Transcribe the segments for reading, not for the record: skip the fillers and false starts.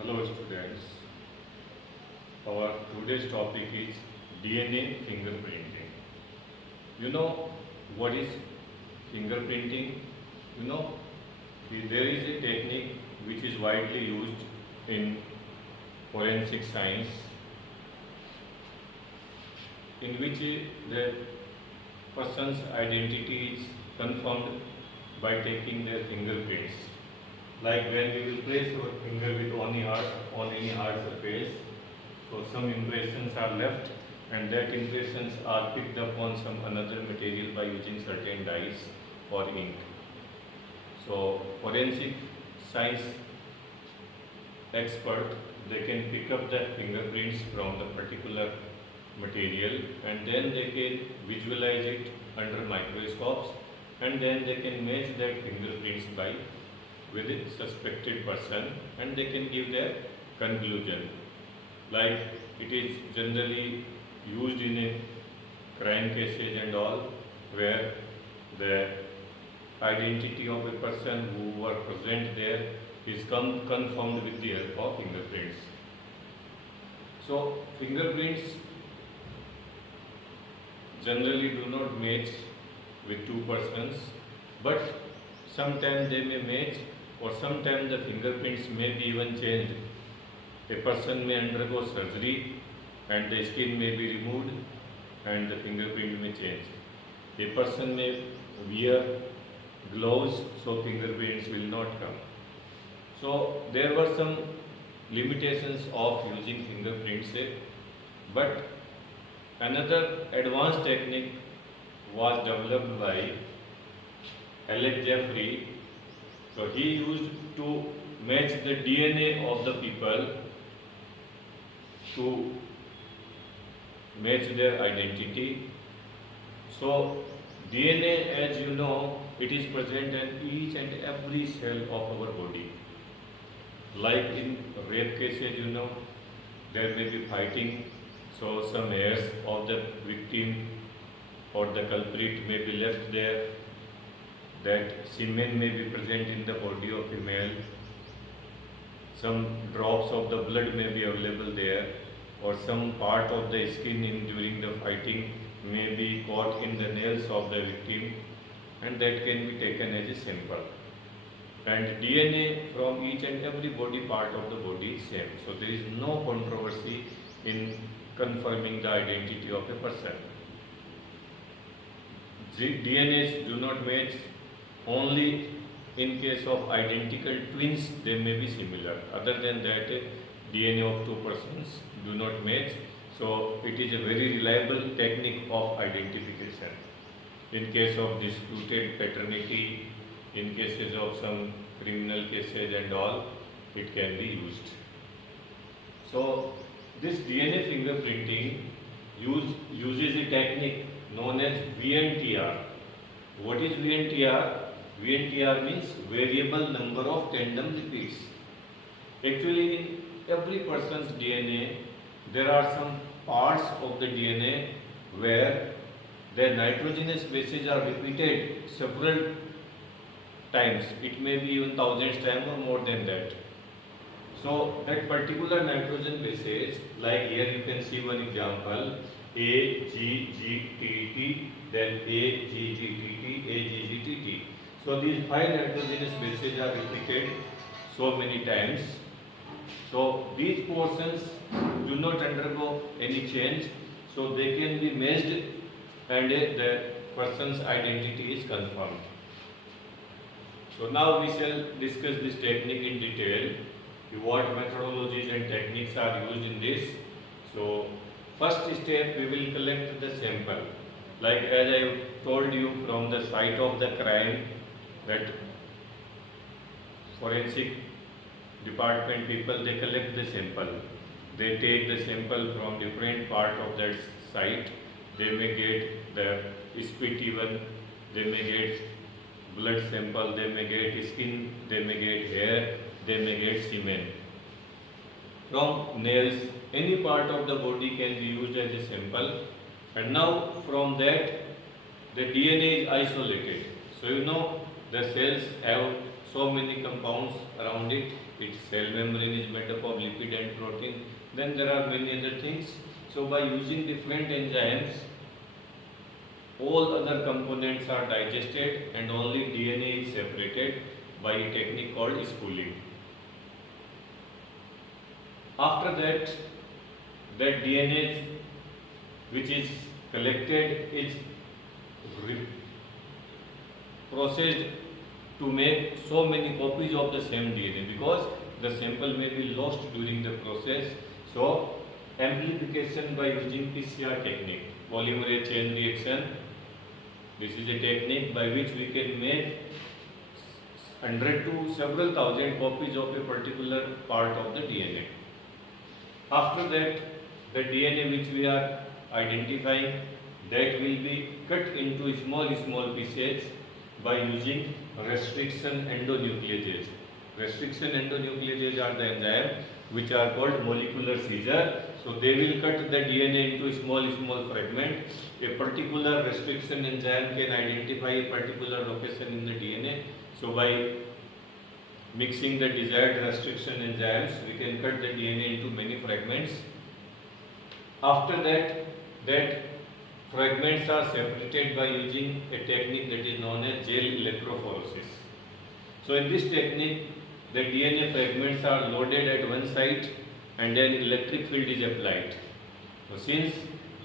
Hello students, our today's topic is DNA fingerprinting. You know what is fingerprinting? You know there is a technique which is widely used in forensic science in which the person's identity is confirmed by taking their fingerprints. Like when we will place our finger with on any hard surface, so some impressions are left and that impressions are picked up on some another material by using certain dyes or ink. So forensic science expert, they can pick up the fingerprints from the particular material and then they can visualize it under microscopes and then they can match that fingerprints by with a suspected person and they can give their conclusion. Like it is generally used in a crime cases and all where the identity of a person who were present there is confirmed with the help of fingerprints. So fingerprints generally do not match with two persons, but sometimes they may match or sometimes the fingerprints may be even changed. A person may undergo surgery and the skin may be removed and the fingerprint may change. A person may wear gloves so fingerprints will not come. So there were some limitations of using fingerprints, but another advanced technique was developed by Alex Jeffrey. So he used to match the DNA of the people to match their identity. So DNA, as you know, it is present in each and every cell of our body. Like in rape cases, you know, there may be fighting, so some hairs of the victim or the culprit may be left there. That semen may be present in the body of a male. Some drops of the blood may be available there, or some part of the skin during the fighting may be caught in the nails of the victim, and that can be taken as a sample. And DNA from each and every body part of the body is same. So there is no controversy in confirming the identity of a person. DNAs do not match. Only in case of identical twins they may be similar. Other than that, DNA of two persons do not match. So it is a very reliable technique of identification. In case of disputed paternity, in cases of some criminal cases and all, it can be used. So this DNA fingerprinting uses a technique known as VNTR. What is VNTR? VNTR means variable number of tandem repeats. Actually, in every person's DNA, there are some parts of the DNA where the nitrogenous bases are repeated several times. It may be even thousands times or more than that. So that particular nitrogen bases, like here you can see one example, AGGTT, then AGGTT, AGGTT. So these 5 nitrogenous bases are repeated so many times. So these portions do not undergo any change, so they can be matched and the person's identity is confirmed. So now we shall discuss this technique in detail. What methodologies and techniques are used in this. So first step, we will collect the sample. Like as I told you, from the site of the crime, that forensic department people, they collect the sample. They take the sample from different part of that site. They may get the spit even, they may get blood sample, they may get skin, they may get hair, they may get semen. From nails, any part of the body can be used as a sample. And now from that, the DNA is isolated. So you know the cells have so many compounds around it. Its cell membrane is made up of lipid and protein. Then there are many other things. So by using different enzymes, all other components are digested and only DNA is separated by a technique called spooling. After that, that DNA which is collected is processed to make so many copies of the same DNA, because the sample may be lost during the process. So amplification by using PCR technique, polymerase chain reaction. This is a technique by which we can make 100 to several thousand copies of a particular part of the DNA. After that, the DNA which we are identifying, that will be cut into small pieces by using restriction endonucleases. Restriction endonucleases are the enzymes which are called molecular scissor. So they will cut the DNA into small fragments. A particular restriction enzyme can identify a particular location in the DNA. So by mixing the desired restriction enzymes, we can cut the DNA into many fragments. After that fragments are separated by using a technique that is known as gel electrophoresis. So in this technique, the DNA fragments are loaded at one site and then electric field is applied. So since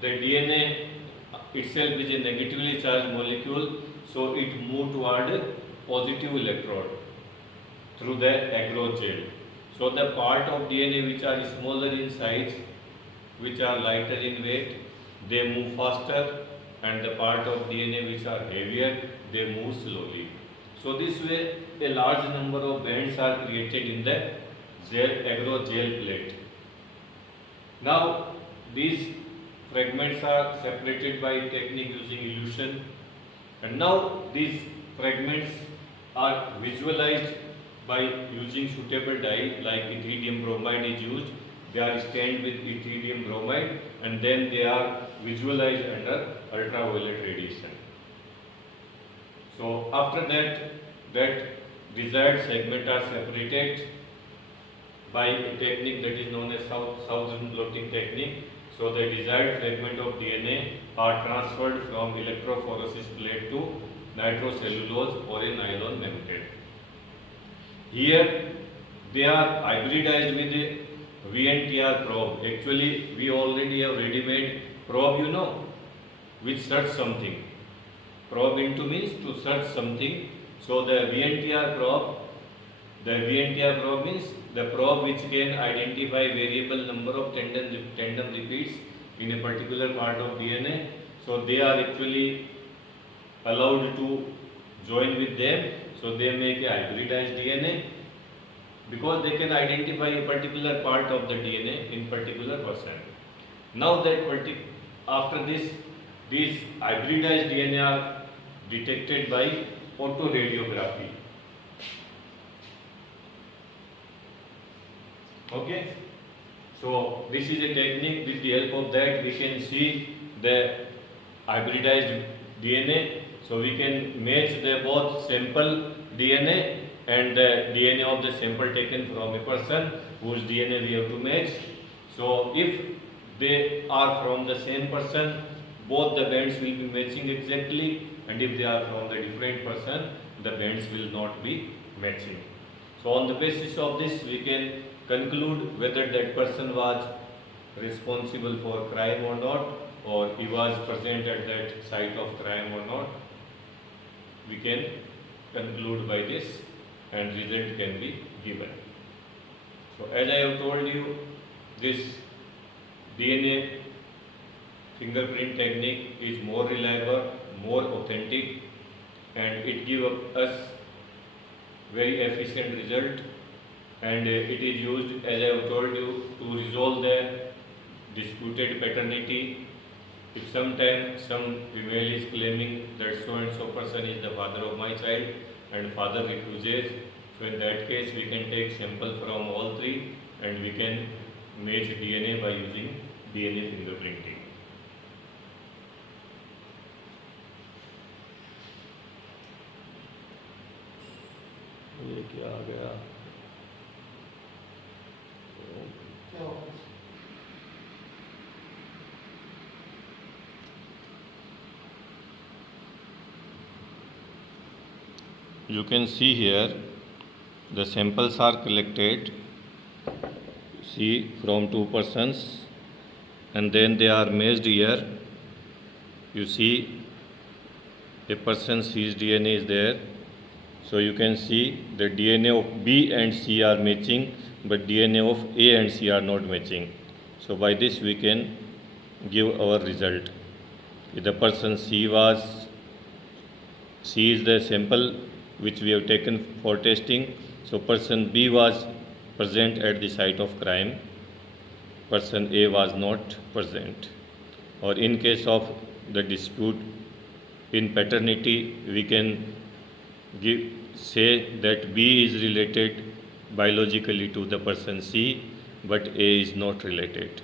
the DNA itself is a negatively charged molecule, so it moves toward a positive electrode through the agarose gel. So the part of DNA which are smaller in size, which are lighter in weight, they move faster, and the part of DNA which are heavier, they move slowly. So this way a large number of bands are created in the agarose gel plate. Now these fragments are separated by technique using elution, and now these fragments are visualized by using suitable dye like ethidium bromide is used. They are stained with ethidium bromide and then they are visualized under ultraviolet radiation. So after that desired segment are separated by a technique that is known as Southern blotting technique. So the desired fragment of DNA are transferred from electrophoresis plate to nitrocellulose or a nylon membrane. Here they are hybridized with a VNTR probe. Actually, we already have ready-made probe, which search something. Probe into means to search something. So the VNTR probe means the probe which can identify variable number of tandem repeats in a particular part of DNA. So they are actually allowed to join with them. So they make a hybridized DNA because they can identify a particular part of the DNA in particular person. Now that after this, these hybridized DNA are detected by autoradiography. Okay, so this is a technique. With the help of that, we can see the hybridized DNA. So we can match the both sample DNA and the DNA of the sample taken from a person whose DNA we have to match. So if they are from the same person, both the bands will be matching exactly, and if they are from the different person, the bands will not be matching. So on the basis of this, we can conclude whether that person was responsible for crime or not, or he was present at that site of crime or not. We can conclude by this and result can be given. So as I have told you, this DNA fingerprint technique is more reliable, more authentic, and it gives us very efficient result, and it is used, as I have told you, to resolve the disputed paternity. If sometimes some female is claiming that so and so person is the father of my child and father refuses, so in that case we can take sample from all three and we can match DNA by using DNA fingerprinting. ये क्या आ गया? You can see here the samples are collected, see, from 2 persons, and then they are matched here. You see a person's C's DNA is there. So you can see the DNA of B and C are matching, but DNA of A and C are not matching. So by this we can give our result. If the person C is the sample which we have taken for testing. So person B was present at the site of crime. Person A was not present. Or in case of the dispute in paternity, we can say that B is related biologically to the person C, but A is not related.